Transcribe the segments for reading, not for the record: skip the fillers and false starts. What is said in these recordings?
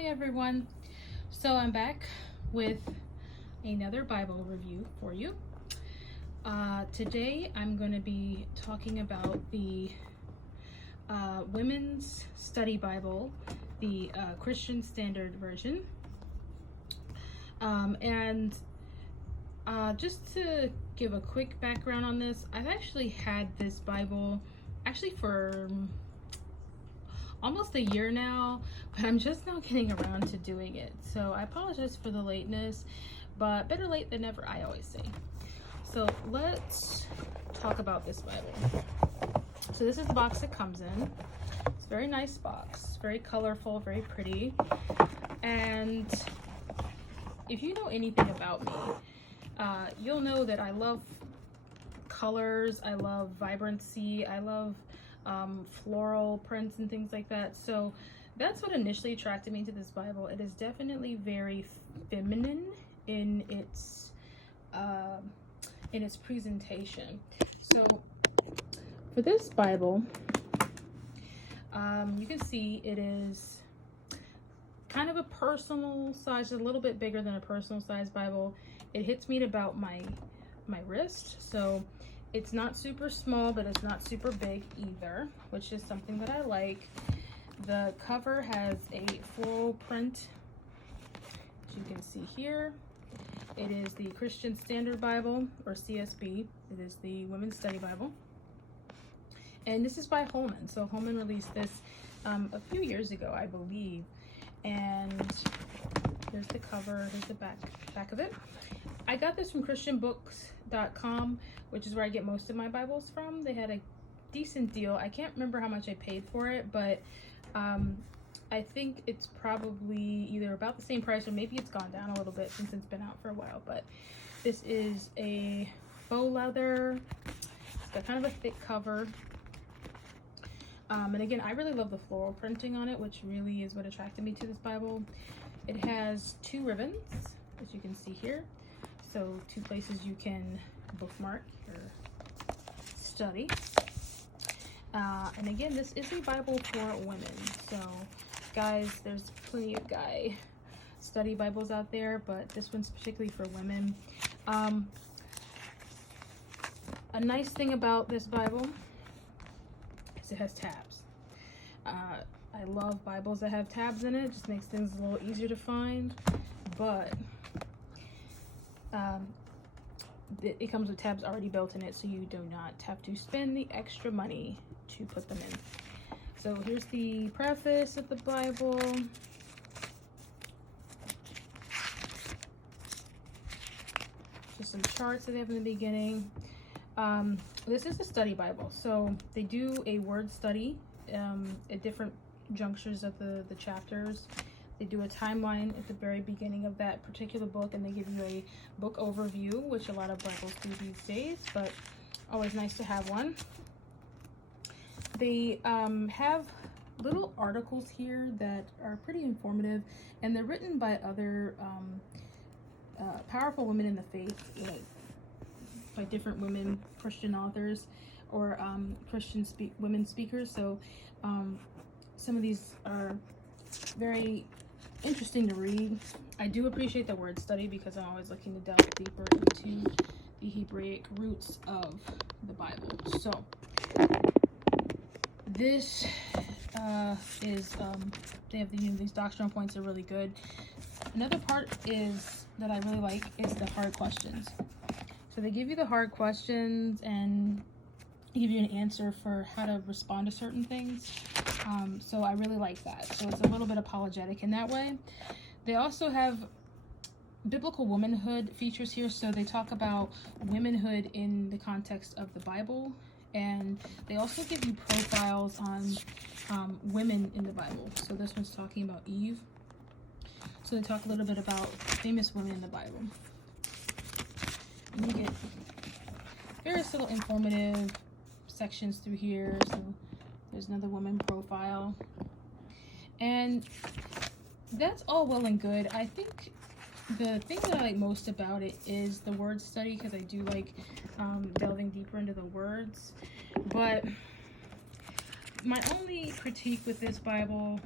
Hi everyone. So I'm back with another Bible review for you. Today I'm going to be talking about the Women's Study Bible, the Christian Standard Version. Just to give a quick background on this, I've actually had this Bible for almost a year now, but I'm just now getting around to doing it. So I apologize for the lateness, but better late than never, I always say. So let's talk about this Bible. So this is the box it comes in. It's a very nice box, very colorful, very pretty. And if you know anything about me, you'll know that I love colors, I love vibrancy, I love floral prints and things like that. So that's what initially attracted me to this Bible. It is definitely very feminine in its presentation. So for this Bible, you can see it is kind of a personal size, a little bit bigger than a personal size Bible. It hits me at about my wrist, so it's not super small, but it's not super big either, which is something that I like. The cover has a floral print, as you can see here. It is the Christian Standard Bible, or CSB. It is the Women's Study Bible. And this is by Holman. So Holman released this a few years ago, I believe. And here's the cover, here's the back of it. I got this from christianbooks.com, which is where I get most of my Bibles from. They had a decent deal. I can't remember how much I paid for it, but I think it's probably either about the same price or maybe it's gone down a little bit since it's been out for a while. But this is a faux leather. It's got kind of a thick cover. And again, I really love the floral printing on it, which really is what attracted me to this Bible. It has two ribbons, as you can see here. So two places you can bookmark your study. And again, this is a Bible for women. So guys, there's plenty of guy study Bibles out there, but this one's particularly for women. A nice thing about this Bible is it has tabs. I love Bibles that have tabs in it. It just makes things a little easier to find, but it comes with tabs already built in it, so you do not have to spend the extra money to put them in. So here's the preface of the Bible. Just some charts that they have in the beginning. This is a study Bible, so they do a word study at different junctures of the chapters. They do a timeline at the very beginning of that particular book, and they give you a book overview, which a lot of Bibles do these days, but always nice to have one. They have little articles here that are pretty informative, and they're written by other powerful women in the faith, like by different women Christian authors or Christian women speakers. So some of these are very interesting to read. I do appreciate the word study because I'm always looking to delve deeper into the Hebraic roots of the Bible. So this is they have these doctrinal points are really good. Another part is that I really like is the hard questions. So they give you the hard questions and give you an answer for how to respond to certain things. So I really like that. So it's a little bit apologetic in that way. They also have biblical womanhood features here. So they talk about womanhood in the context of the Bible. And they also give you profiles on women in the Bible. So this one's talking about Eve. So they talk a little bit about famous women in the Bible. And you get various little informative sections through here. So there's another woman profile. And that's all well and good. I think the thing that I like most about it is the word study, because I do like delving deeper into the words. But my only critique with this Bible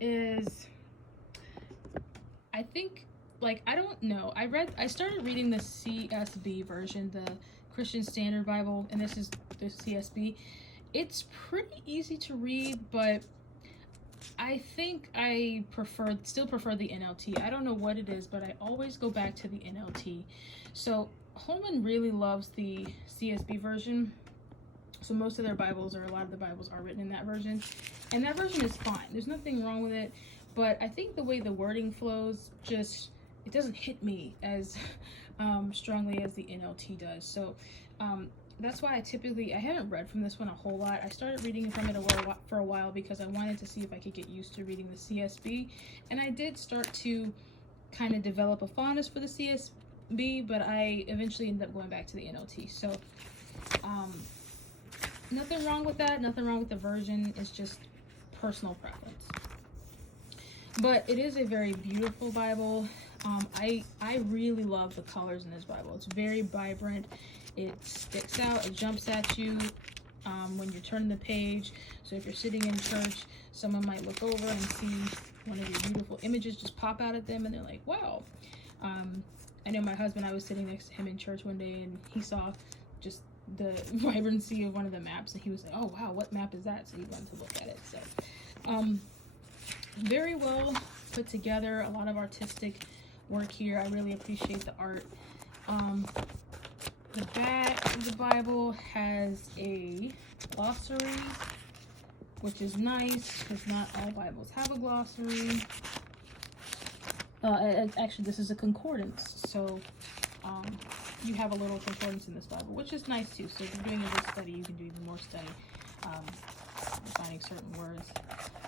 is think, like, I don't know. I started reading the CSB version, the Christian Standard Bible, and this is the CSB. It's pretty easy to read, but I think I still prefer the NLT. I don't know what it is, but I always go back to the NLT. So Holman really loves the CSB version. So most of their Bibles, or a lot of the Bibles, are written in that version. And that version is fine. There's nothing wrong with it. But I think the way the wording flows, it doesn't hit me as strongly as the NLT does. So that's why I haven't read from this one a whole lot. I started reading from it for a while because I wanted to see if I could get used to reading the CSB. And I did start to kind of develop a fondness for the CSB, but I eventually ended up going back to the NLT. So nothing wrong with that. Nothing wrong with the version. It's just personal preference. But it is a very beautiful Bible. I really love the colors in this Bible. It's very vibrant. It sticks out. It jumps at you when you're turning the page. So if you're sitting in church, someone might look over and see one of your beautiful images just pop out at them, and they're like, wow. I know my husband, I was sitting next to him in church one day, and he saw just the vibrancy of one of the maps, and he was like, oh wow, what map is that? So he went to look at it. So very well put together, a lot of artistic work here. I really appreciate the art. The back of the Bible has a glossary, which is nice because not all Bibles have a glossary. Actually, this is a concordance, so you have a little concordance in this Bible, which is nice too. So if you're doing a good study, you can do even more study, finding certain words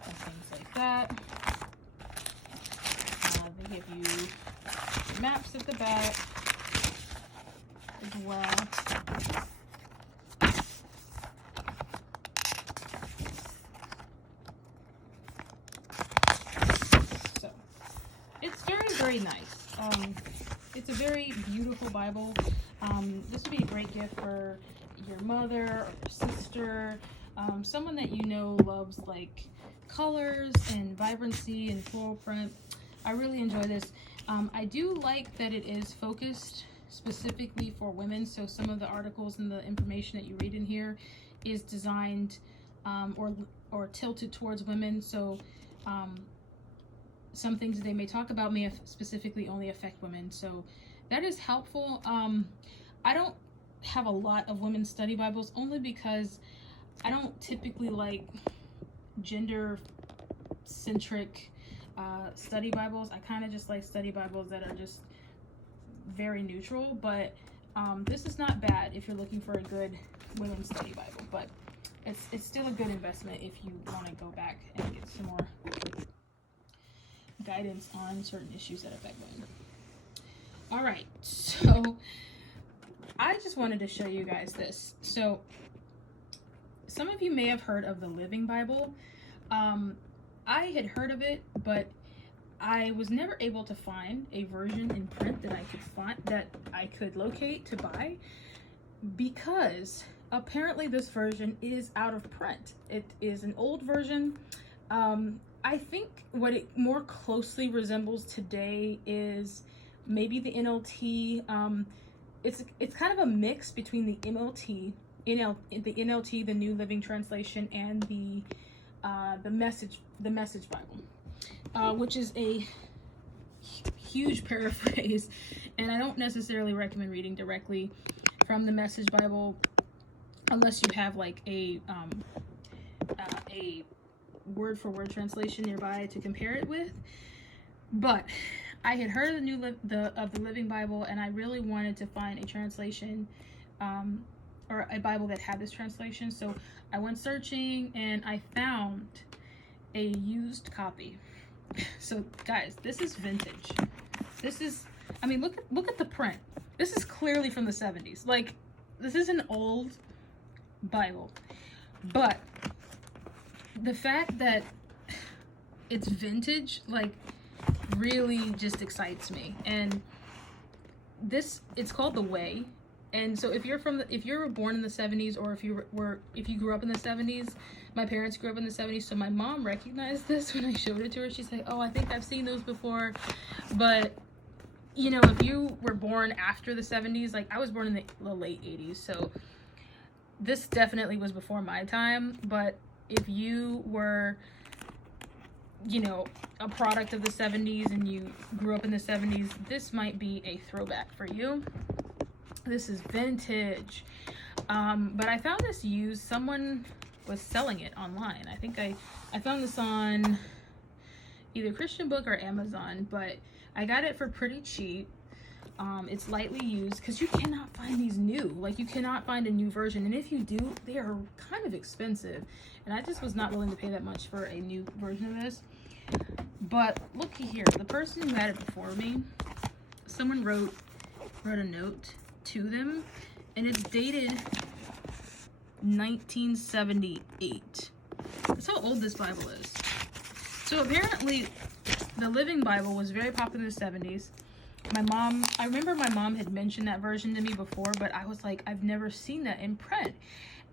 and things like that. They give you maps at the back as well. So it's very nice. It's a very beautiful Bible. This would be a great gift for your mother or your sister, someone that you know loves like colors and vibrancy and floral print. I really enjoy this. I do like that it is focused specifically for women, so some of the articles and the information that you read in here is designed or tilted towards women. So some things that they may talk about may specifically only affect women, so that is helpful. I don't have a lot of women's study Bibles, only because I don't typically like gender centric study Bibles. I kind of just like study Bibles that are just very neutral, but this is not bad if you're looking for a good women's study Bible, but it's still a good investment if you want to go back and get some more guidance on certain issues that affect women. All right, so I just wanted to show you guys this. So some of you may have heard of the Living Bible. I had heard of it, but I was never able to find a version in print that I could locate to buy, because apparently this version is out of print. It is an old version. I think what it more closely resembles today is maybe the NLT. It's kind of a mix between the NLT, the New Living Translation, and the Message Bible, which is a huge paraphrase, and I don't necessarily recommend reading directly from the Message Bible unless you have like a word-for-word translation nearby to compare it with. But I had heard of the Living Bible, and I really wanted to find a translation or a Bible that had this translation. So I went searching and I found a used copy. So guys, this is vintage. This is, I mean, look at the print. This is clearly from the 70s. Like, this is an old Bible, but the fact that it's vintage, like, really just excites me. And it's called The Way. And so if you were born in the 70s, or if you grew up in the 70s, my parents grew up in the 70s, so my mom recognized this when I showed it to her. She's like, oh, I think I've seen those before. But you know, if you were born after the 70s, like I was born in the late 80s, so this definitely was before my time. But if you were, you know, a product of the 70s and you grew up in the 70s, this might be a throwback for you. This is vintage. But I found this used. Someone was selling it online. I think I found this on either Christian Book or Amazon, but I got it for pretty cheap. It's lightly used because you cannot find these new. Like, you cannot find a new version, and if you do, they are kind of expensive, and I just was not willing to pay that much for a new version of this. But looky here, the person who had it before me, someone wrote a note to them, and it's dated 1978. That's how old this Bible is. So apparently the Living Bible was very popular in the 70s. I remember my mom had mentioned that version to me before, but I was like, I've never seen that in print.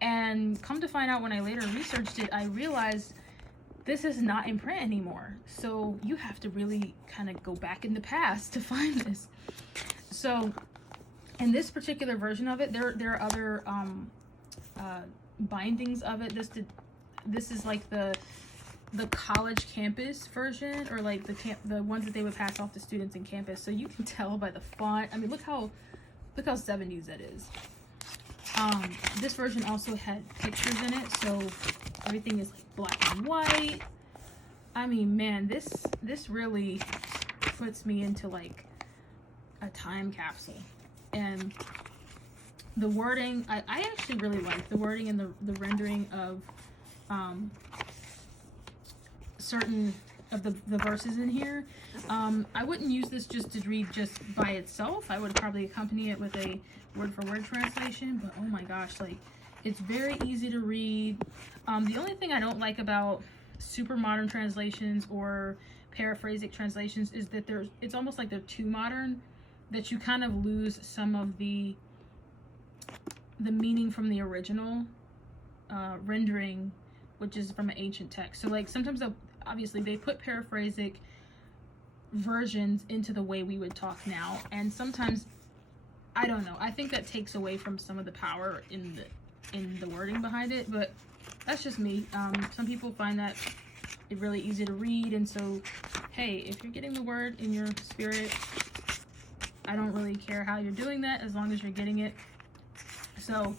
And come to find out, when I later researched it, I realized this is not in print anymore. So you have to really kind of go back in the past to find this. So in this particular version of it, there are other bindings of it. This is like the college campus version, or like the ones that they would pass off to students in campus. So you can tell by the font. I mean, look how 70s that is. This version also had pictures in it, so everything is like black and white. I mean, man, this really puts me into like a time capsule. And the wording, I actually really like the wording and the rendering of certain of the verses in here. I wouldn't use this just to read just by itself. I would probably accompany it with a word-for-word translation, but oh my gosh, like, it's very easy to read. The only thing I don't like about super modern translations or paraphrasic translations is that it's almost like they're too modern, that you kind of lose some of the meaning from the original rendering, which is from an ancient text. So like sometimes obviously they put paraphrasic versions into the way we would talk now, and sometimes, I don't know, I think that takes away from some of the power in the wording behind it. But that's just me. Some people find that it really easy to read, and so hey, if you're getting the word in your spirit, I don't really care how you're doing that, as long as you're getting it. So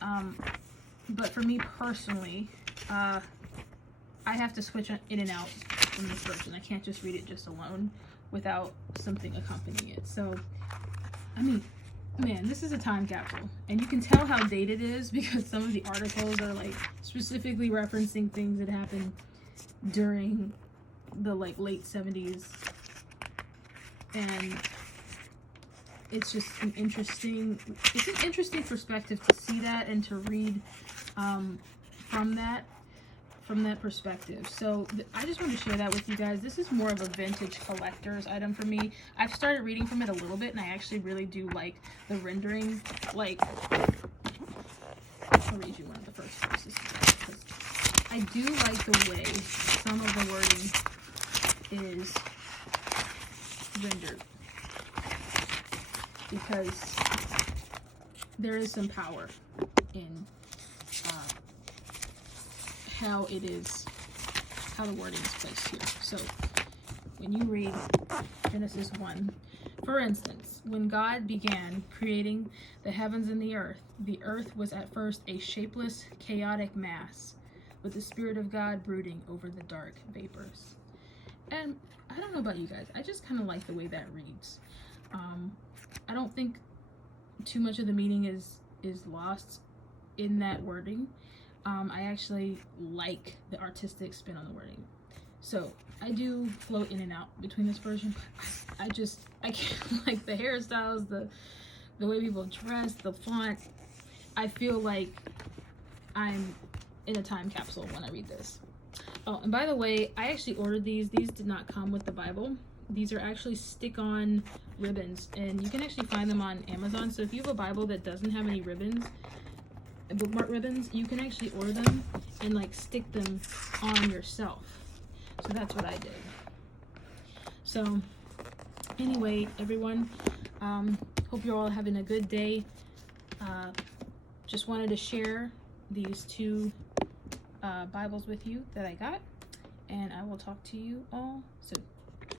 but for me personally, I have to switch in and out from this version. I can't just read it just alone without something accompanying it. So, I mean, man, this is a time capsule. And you can tell how dated it is because some of the articles are like specifically referencing things that happened during the like late 70s. And it's just an interesting perspective to see that and to read from that perspective. So I just wanted to share that with you guys. This is more of a vintage collector's item for me. I've started reading from it a little bit, and I actually really do like the rendering. Like, I'll read you one of the first verses, because I do like the way some of the wording is rendered, because there is some power in how the wording is placed here. So when you read Genesis 1, for instance, when God began creating the heavens and the earth was at first a shapeless, chaotic mass, with the Spirit of God brooding over the dark vapors. And I don't know about you guys, I just kind of like the way that reads. I don't think too much of the meaning is lost in that wording. I actually like the artistic spin on the wording. So I do float in and out between this version, but I can't like the hairstyles, the way people dress, the font. I feel like I'm in a time capsule when I read this. Oh, and by the way, I actually ordered these. These did not come with the Bible. These are actually stick-on ribbons, and you can actually find them on Amazon. So if you have a Bible that doesn't have any ribbons, bookmark ribbons, you can actually order them and like stick them on yourself. So that's what I did. So anyway, everyone, hope you're all having a good day. Just wanted to share these two Bibles with you that I got, and I will talk to you all soon.